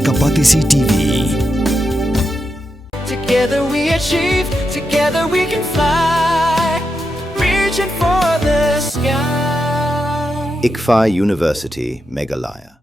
Kapatisi TV. Together we achieve, together we can fly, reaching for the sky. ICFA University, Meghalaya.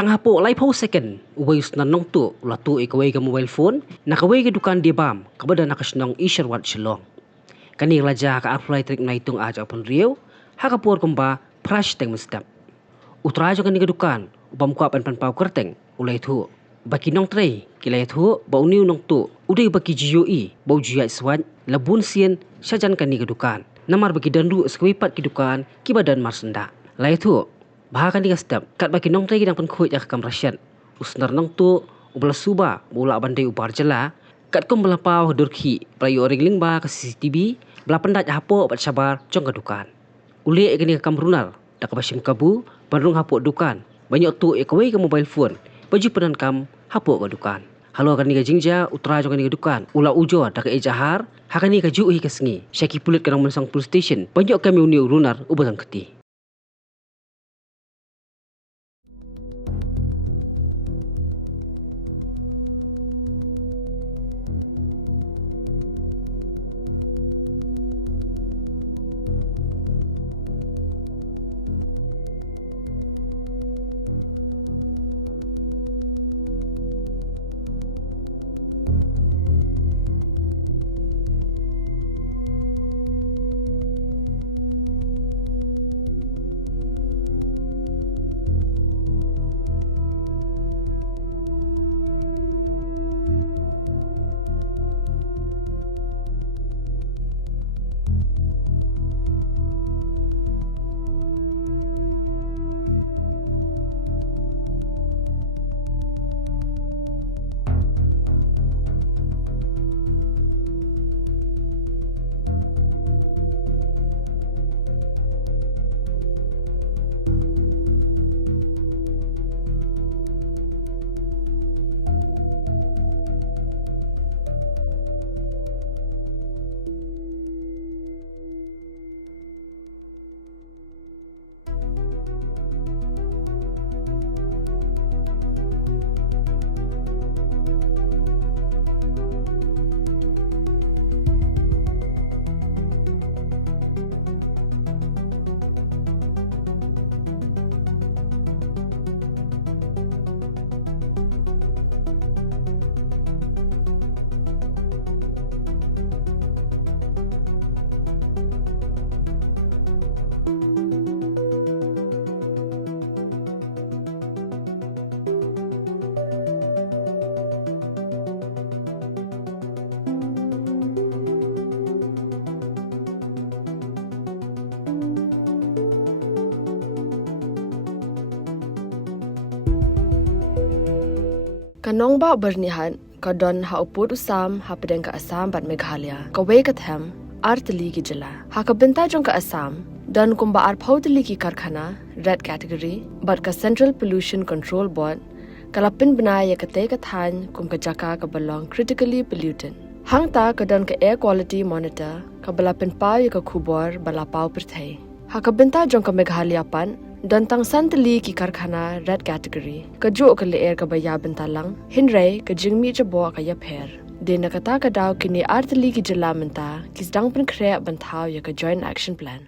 Tanghapo lai pau second uwayus na nong tu latu ikaway ka mobile phone nakaway ka dukan di bam kabada nakasnong isharwat shilong kani laja ka apply trick na itong aja upon rio hakapor kumba prash teng mustap utrajo kani ka dukan ubam ko pan pau kerteng ulay tu baki nong tray kilay tu bau niu nong tu uday baki GUE bau jia iswan labun sien sajan kani ka dukan namar baki dandu skwipat ki dukan kibadan marsenda lai tu bahakan di step kat bagi nong tray gidang penkuit jak kam rasyan usnar nong tu ubla suba bola bandai ubar jela kat kom belapau durki prayo ringling ba ka CCTV bela pendat hapo bat sabar jong kadukan uli ekani kam runal dak basim kabu bandung hapo dukan banyak tu ekawai ka mobile phone baju penan kam hapo kadukan halo kani ka jingja utra jong kani kadukan ula ujo dak ejahar hakani ka juhi ka sengi syaki pulit kanang mensang police station banyak kami uni runar ubang keti. Kanong ba bernihan kadon ha upod usam ha pedeng ka Assam bat Meghalaya ka we ka them artli ki jila ha ka benta jong ka Assam dan kumba ar phaudli ki karkhana red category bat ka Central Pollution Control Board kalapin banaya ka te ka than kum ka jaka ka belong critically pollutant hangta kadon ka air quality monitor ka balapin pau ka khubor bala pau perthai ha ka benta jong ka Meghalaya pan dan tang santali ki karkhana red category ka jo ka leer ka baya bentalang hinrai ka jingmi jabo ka ya pher de nakata ka daw kini artli ki jala menta kisdang pen khre banthau ya ka joint action plan